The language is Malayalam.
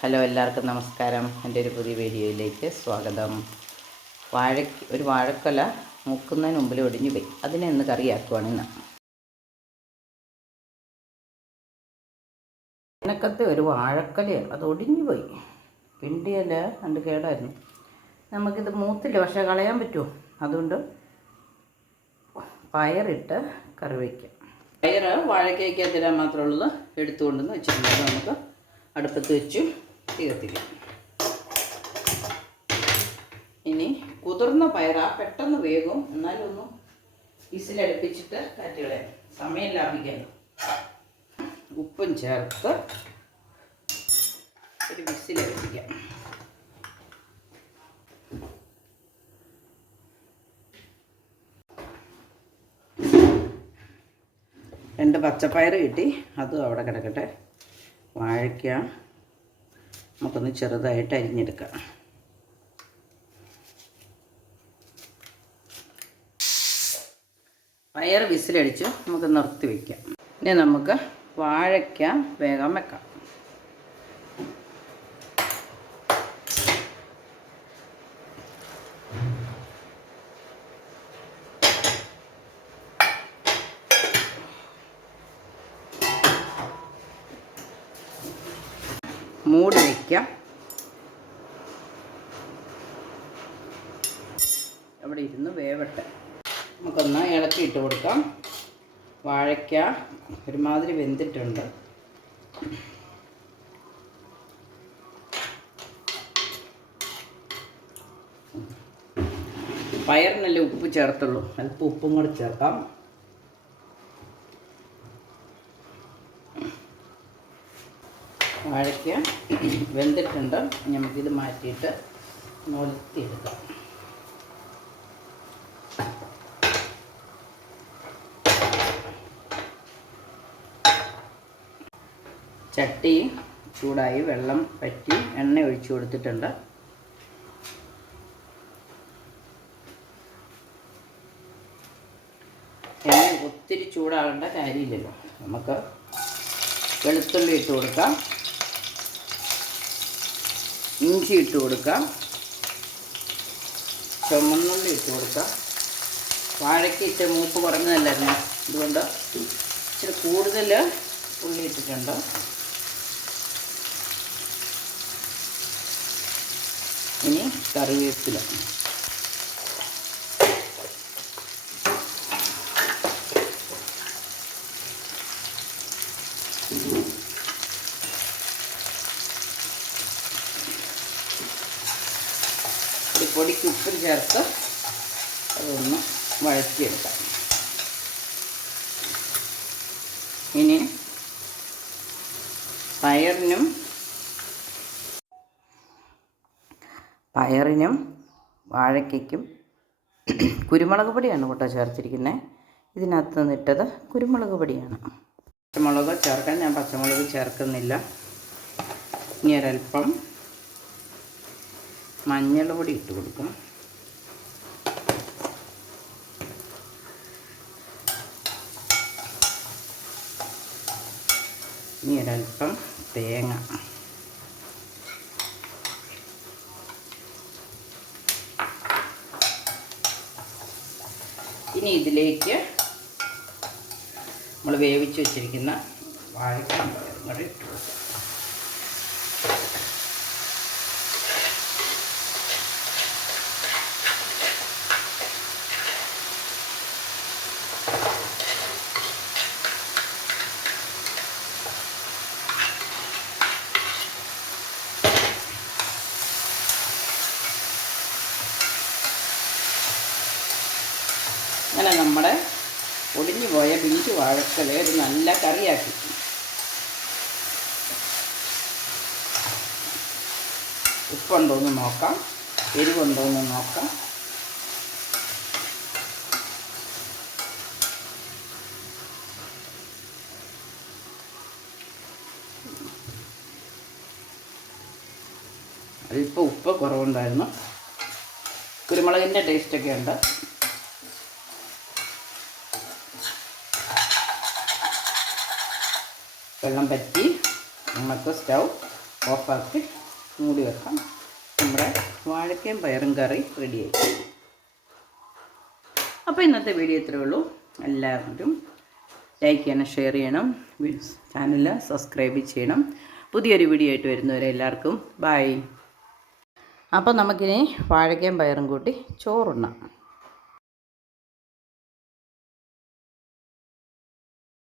ഹലോ എല്ലാവർക്കും നമസ്കാരം. എന്റെ ഒരു പുതിയ വീഡിയോയിലേക്ക് സ്വാഗതം. വാഴ ഒരു വാഴക്കൊല മുക്കുന്നതിന് മുമ്പിൽ ഒടിഞ്ഞു പോയി. അതിനെ ഇന്ന് കറിയാക്കുവാണ് ഇന്ന്. ഒരു വാഴക്കൊലയാണ് അത് ഒടിഞ്ഞു പോയി. പിണ്ടിയല്ല രണ്ട് കേടായിരുന്നു. നമുക്കിത് മൂത്തില്ല പക്ഷേ കളയാൻ പറ്റുമോ? അതുകൊണ്ട് പയറിട്ട് കറി വയ്ക്കാം. പയർ വാഴക്കയ്ക്ക് തരാൻ മാത്രമുള്ളത് എടുത്തുകൊണ്ടെന്ന് വെച്ചിട്ടുണ്ടെങ്കിൽ നമുക്ക് അടുപ്പത്ത് വെച്ചു. തീ ഇനി കുതിർന്ന പയറാ പെട്ടെന്ന് വേഗം എന്നാലും ഒന്ന് വിസിലടുപ്പിച്ചിട്ട് കാറ്റുകളയാം സമയം ലാഭിക്കുന്നു ഉപ്പും ചേർത്ത് ഒരു വിസിലടുപ്പിക്കാം. രണ്ട് പച്ചപ്പയർ കിട്ടി. അതും അവിടെ കിടക്കട്ടെ. വാഴയ്ക്ക നമുക്കൊന്ന് ചെറുതായിട്ട് അരിഞ്ഞെടുക്കാം. പയർ വിസിലടിച്ച് നമുക്ക് നിർത്തി വയ്ക്കാം ഇനി നമുക്ക് വാഴയ്ക്ക വേഗം വെക്കാം. മൂടി വയ്ക്കാം അവിടെ ഇരുന്ന് വേവട്ടെ. നമുക്കൊന്ന് ഇളക്കി ഇട്ട് കൊടുക്കാം. വാഴയ്ക്ക ഒരുമാതിരി വെന്തിട്ടുണ്ട്. പയറിനല്ലേ ഉപ്പ് ചേർത്തുള്ളൂ. അല്പം ഉപ്പും കൂടെ ചേർക്കാം. വാഴയ്ക്ക വെന്തിട്ടുണ്ട്. നമുക്കിത് മാറ്റിയിട്ട് നോലത്തിയെടുക്കാം ചട്ടി ചൂടായി വെള്ളം പറ്റി എണ്ണ ഒഴിച്ചു കൊടുത്തിട്ടുണ്ട്. എണ്ണ ഒത്തിരി ചൂടാകേണ്ട കാര്യമില്ലല്ലോ. നമുക്ക് വെളുത്തുള്ളി ഇട്ട് കൊടുക്കാം. ഇഞ്ചി ഇട്ട് കൊടുക്കാം. ചുമന്നുള്ളി ഇട്ട് കൊടുക്കാം. വാഴയ്ക്ക് ഇച്ചിരി മൂപ്പ് കുറഞ്ഞതല്ലായിരുന്നു? അതുകൊണ്ട് ഇച്ചിരി കൂടുതൽ ഉള്ളി ഇട്ടിട്ടുണ്ട്. ഇനി കറിവേപ്പില. ഈ ഉപ്പും ചേർത്ത് അതൊന്ന് വഴറ്റിയെടുക്കാം. ഇനി പയറിനും പയറിനും വാഴയ്ക്കും കുരുമുളക് പൊടിയാണ് കേട്ടോ ചേർത്തിരിക്കുന്നത് ഇതിനകത്ത് നിന്നിട്ടത് കുരുമുളക് പൊടിയാണ്. പച്ചമുളക് ചേർക്കാൻ ഞാൻ പച്ചമുളക് ചേർക്കുന്നില്ല. ഇനി ഒരല്പം മഞ്ഞൾ പൊടി ഇട്ട് കൊടുക്കും ഇനി ഒരൽപ്പം തേങ്ങ. ഇനി ഇതിലേക്ക് നമ്മൾ വേവിച്ച് വെച്ചിരിക്കുന്ന വാഴയ്ക്ക കൂടെ ഇട്ട് കൊടുക്കും അങ്ങനെ നമ്മുടെ ഒടിഞ്ഞു പോയ ബീച്ച് വാഴക്കല ഒരു നല്ല കറിയാക്കി. ഉപ്പുണ്ടോ എന്ന് നോക്കാം എരിവുണ്ടോ എന്ന് നോക്കാം. അല്പം ഉപ്പ് കുറവുണ്ടായിരുന്നു. കുരുമുളകിന്റെ ടേസ്റ്റൊക്കെ ഉണ്ട്. വെള്ളം പറ്റി. നമുക്ക് സ്റ്റൗ ഓഫാക്കി മൂടി വെക്കാം. നമ്മുടെ വാഴക്കയും പയറും കറി റെഡിയായി അപ്പോൾ ഇന്നത്തെ വീഡിയോ ഇത്രയേ ഉള്ളൂ. എല്ലാവരും ലൈക്ക് ചെയ്യണം ഷെയർ ചെയ്യണം. ചാനൽ സബ്സ്ക്രൈബ് ചെയ്യണം. പുതിയൊരു വീഡിയോ ആയിട്ട് വരുന്നവരെ എല്ലാവർക്കും ബൈ അപ്പോൾ നമുക്കിനി വാഴയ്ക്കയും പയറും കൂട്ടി ചോറുണ്ണാം.